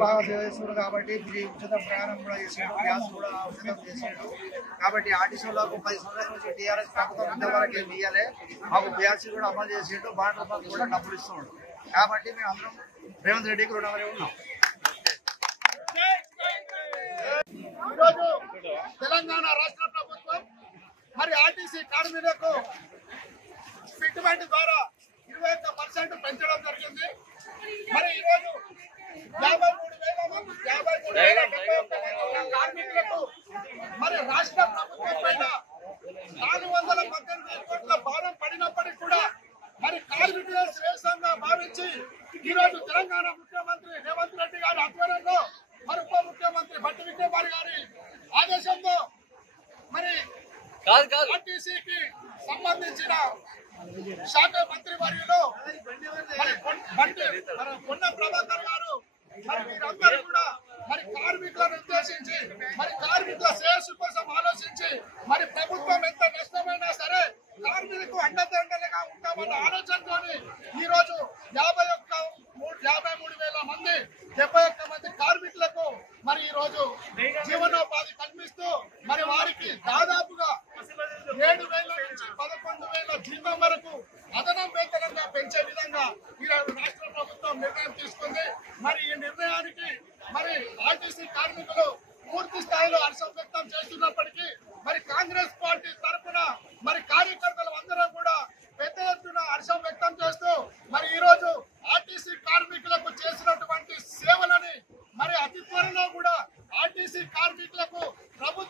బాగా చేస్తున్నాడు కాబట్టి ఉచిత ప్రయాణం కూడా చేసాడు, గ్యాస్ కూడా ఉచితం చేసాడు కాబట్టి ఆర్టీసీలకు 10 సంవత్సరాల నుంచి టీఆర్ఎస్ ప్రభుత్వం ఇంతవరకు ఏమి ఇవ్వాలి. మాకు గ్యాస్ కూడా అమలు చేసేట్టు బాండ్ రూపాయలు కూడా డబ్బులు ఇస్తున్నాడు కాబట్టి మేము అందరం రేవంత్ రెడ్డికి రుణపడి ఉన్నాం. ఈరోజు తెలంగాణ రాష్ట్ర ప్రభుత్వం మరి ఆర్టీసీ కార్మికులకు ఫిట్మెంట్ ద్వారా 21% పెంచడం జరిగింది. మరి ఈరోజు 53,000 కార్మికులకు మరి రాష్ట్ర ప్రభుత్వం పైన 418 కోట్ల భారం పడినప్పటికీ కూడా మరి కార్మికుల శ్రేష్టంగా భావించి ఈరోజు తెలంగాణ ముఖ్యమంత్రి రేవంత్ రెడ్డి గారి ఆధ్వర్యంలో మరి ఉప ముఖ్యమంత్రి భట్టి విక్రమార్క గారి ఆదేశంతో మరి ఆర్టీసీకి సంబంధించిన శాఖ మంత్రి వర్యులు మరి పొన్న ప్రభాకర్ గారు మరి మీరందరూ కూడా మరి కార్మికులను ఉద్దేశించి మరి కార్మికుల శ్రేయస్సు కోసం ఆలోచించి మరి ప్రభుత్వం ఎంత నష్టమైనా సరే కార్మికులకు అండదండలుగా ఉంటామన్న ఆలోచనతో ఈ రోజు 53,000 మంది 71 మంది కార్మికులకు మరి ఈ రోజు జీవనోపాధి కల్పిస్తూ మరి వారికి దాదాపుగా 7,000 నుంచి 11,000 జీతం వరకు అదనం వేతనంగా పెంచే విధంగా ఈరోజు రాష్ట్ర ప్రభుత్వం నిర్ణయం తీసుకుంది. మరి ఈ నిర్ణయానికి మరి ఆర్టీసీ కార్మికులు పూర్తి స్థాయిలో హర్షం వ్యక్తం చేస్తున్నప్పటికీ మరి కాంగ్రెస్ పార్టీ తరఫున మరి కార్యకర్తలు అందరూ కూడా పెద్ద ఎత్తున హర్షం వ్యక్తం చేస్తూ మరి ఈ రోజు ఆర్టీసీ కార్మికులకు చేసినటువంటి సేవలని మరి అతి త్వరలో కూడా ఆర్టీసీ కార్మికులకు ప్రభుత్వం